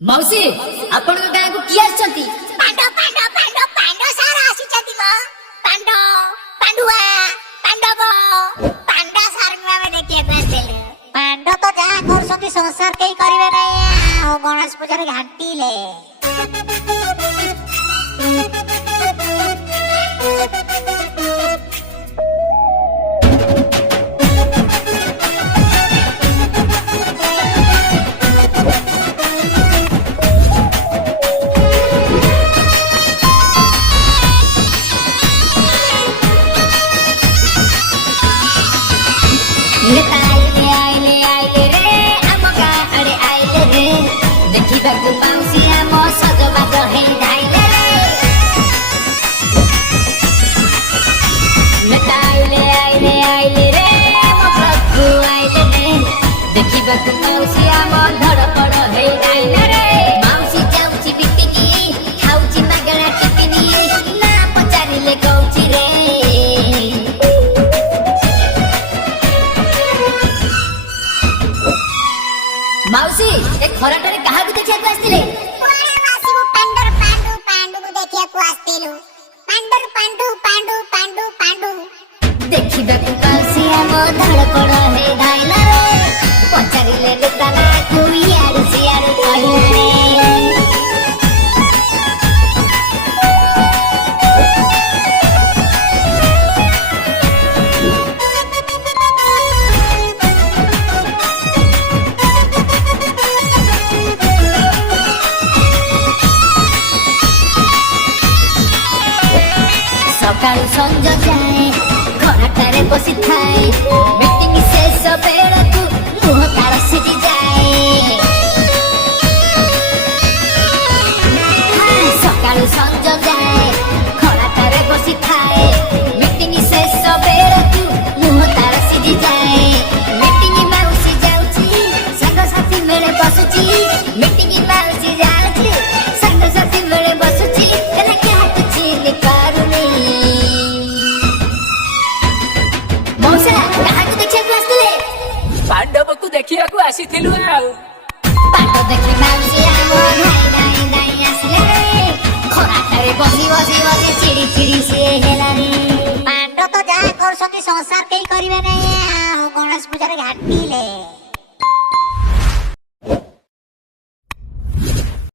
मौसी आपण गाँ को किए आछंती पांडो पांडो पांडो पांडो सारा आसीचंती म पांडो पांडुआ पांडव पांडा सार में देखिए आसले पांडो तो जहाँ करसती संसार केही करिवे नै गणेश पूजा रे घांटीले मौसी एक खराटारे कहा को देखिया को आस्तिले ओए वासीबो पांडर पांडु पांडु को देखिया को आस्तिलु पांडर पांडु पांडु पांडु पांडु देखिबा को मौसिया मो धड़कड़ हे धाइला रे पचारिले दुकाना तू यार सियार कहला रे सकाल संज जाए खराटारे बसी थाए मीटिंग शेष बेला तू मुह तार सिटी जाए सकाल संज जाए खराटारे बसी थाए मीटिंग शेष बेला तू मुह तार सिटी जाए मीटिंग माउसी जाउची संग साथी मेरे बसुची मीटिंग माउसी जाउची संग साथी मेरे बसुची तेरा क्या कुछ निकारुनी पांडव को देखिया को आसीथिलु आउ पांडव देखि माउसी आमो नाई नाई नाई आसले खराटारे बसी बसी बसी चिड़ी चिड़ी से हेलानी पांडो तो जहाँ करसती संसार केही करिवे नै